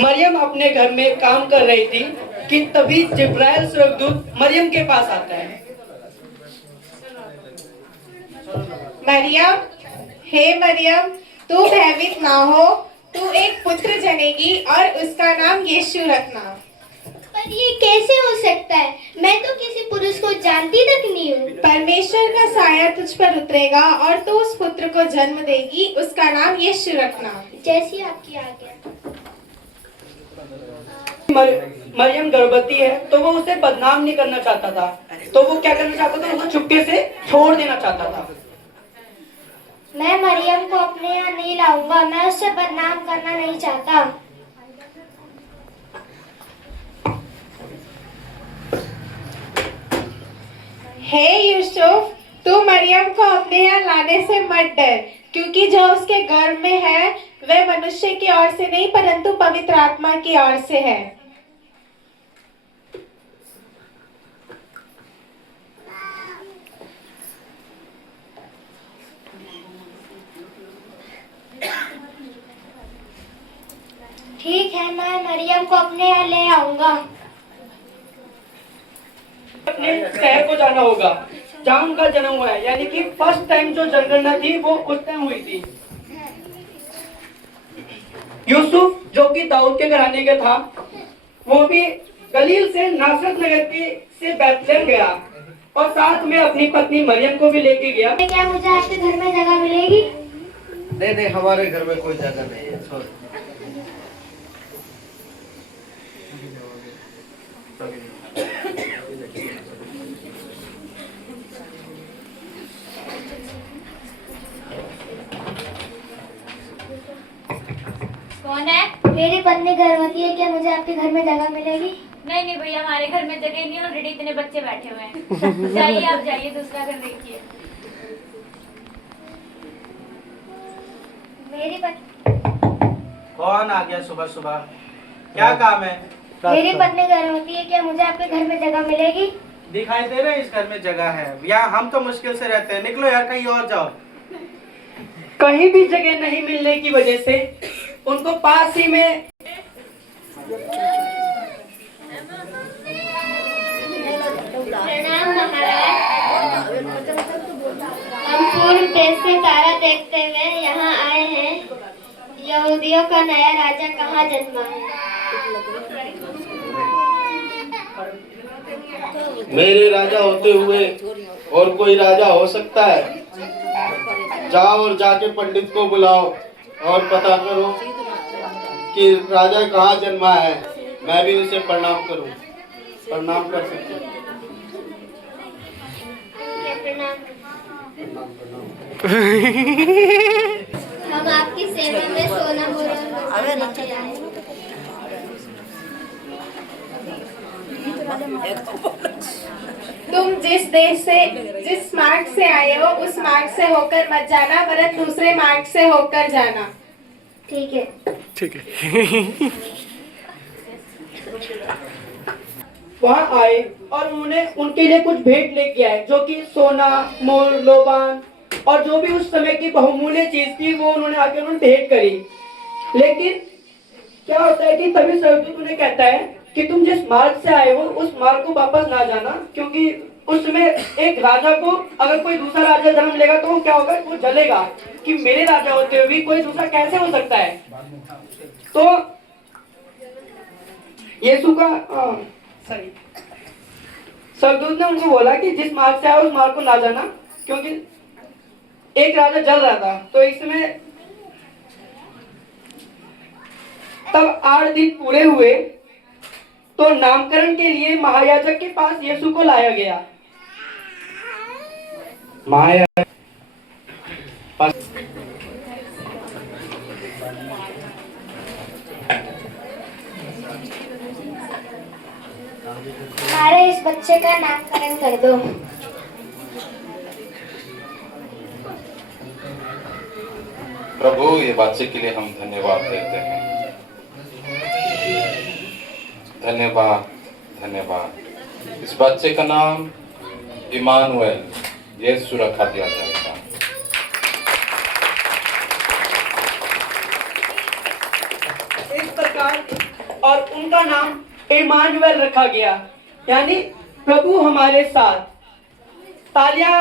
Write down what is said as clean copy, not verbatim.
मरियम अपने घर में काम कर रही थी कि तभी जिब्राइल स्वर्गदूत मरियम के पास आता है। मरियम, हे मरियम, तू भयभीत ना हो, तू एक पुत्र जनेगी और उसका नाम यीशु रखना। पर ये कैसे हो सकता है? मैं तो किसी पुरुष को जानती तक नहीं हूँ। परमेश्वर का साया तुझ पर उतरेगा और तू उस पुत्र को जन्म देगी, उसका नाम यीशु रखना। जैसी आपकी आज्ञा। मरियम गर्भवती है तो वो उसे बदनाम नहीं करना चाहता था, तो वो क्या करना चाहता था, उसे चुपके से छोड़ देना चाहता था। मैं मरियम को अपने यहाँ नहीं लाऊंगा, मैं उससे बदनाम करना नहीं चाहता। हे यूसुफ, तू मरियम को अपने यहाँ लाने से मत डर, क्योंकि जो उसके गर्भ में है वह मनुष्य की ओर से नहीं परंतु पवित्र आत्मा की ओर से है। ठीक है, मैं मरियम को अपने यहाँ ले आऊंगा। अपने शहर को जाना होगा जहाँ उनका जन्म हुआ है, यानी कि फर्स्ट टाइम जो जनगणना थी वो उस टाइम हुई थी। यूसुफ जो कि दाऊद के घराने का था, वो भी गलील से नासरत नगर के से बैतलहम गया और साथ में अपनी पत्नी मरियम को भी लेके गया। क्या मुझे आपके घर में जगह मिलेगी? नहीं, हमारे घर में कोई जगह नहीं है। कौन है? मेरी पत्नी गर्भवती है, क्या मुझे आपके घर में जगह मिलेगी? नहीं नहीं भैया, हमारे घर में जगह नहीं, ऑलरेडी इतने बच्चे बैठे हुए हैं। जाइए, आप जाइए, दूसरा घर देखिए। मेरी पत्नी। कौन आ गया सुबह सुबह? क्या काम है? मेरी पत्नी गर्भवती है, क्या मुझे आपके घर में जगह मिलेगी? दिखाई दे रहा है इस घर में जगह है। यार हम तो मुश्किल से रहते हैं, निकलो यार, कहीं और जाओ। कहीं भी जगह नहीं मिलने की वजह से उनको पास ही में प्रणाम महाराज। हम पूर्ण देश से तारा देखते हुए यहाँ आए हैं। यहूदियों का नया राजा कहाँ जन्मा है? मेरे राजा होते हुए और कोई राजा हो सकता है? जाओ और जाके पंडित को बुलाओ और पता करो कि राजा कहाँ जन्मा है, मैं भी उसे प्रणाम करूं। प्रणाम कर सकते हैं। हम आपकी सेवा में सोना मोहर। तुम जिस देश से जिस मार्ग से आए हो उस मार्ग से होकर मत जाना, वरन दूसरे मार्ग से होकर जाना। ठीक है। वहाँ आए और उन्होंने उनके लिए कुछ भेंट लेके आए, जो कि सोना, मोर, लोबान और जो भी उस समय की बहुमूल्य चीज थी वो उन्होंने आके उन्होंने भेंट करी। लेकिन क्या होता है कि तभी स्वर्गदूत उन्हें कहता है कि तुम जिस मार्ग से आए हो उस मार्ग को वापस ना जाना, क्योंकि उस समय एक राजा को अगर कोई दूसरा राजा जन्म लेगा तो वो क्या होगा, वो जलेगा कि मेरे राजा होते हुए भी कोई दूसरा कैसे हो सकता है। तो यीशु का सही स्वर्गदूत ने उनको बोला कि जिस मार्ग से आए उस मार्ग को ना जाना, क्योंकि एक राजा जल रहा था। तो इस समय तब 8 दिन पूरे हुए तो नामकरण के लिए महायाजक के पास यीशु को लाया गया। महायाजक हमारे इस बच्चे का नामकरण कर दो। प्रभु, ये बच्चे के लिए हम धन्यवाद देते हैं। धन्यवाद धन्यवाद। इस बच्चे का नाम इमानुएल, यीशु रखा दिया जाएगा। इस प्रकार और उनका नाम इमानुएल रखा गया, यानी प्रभु हमारे साथ। तालियां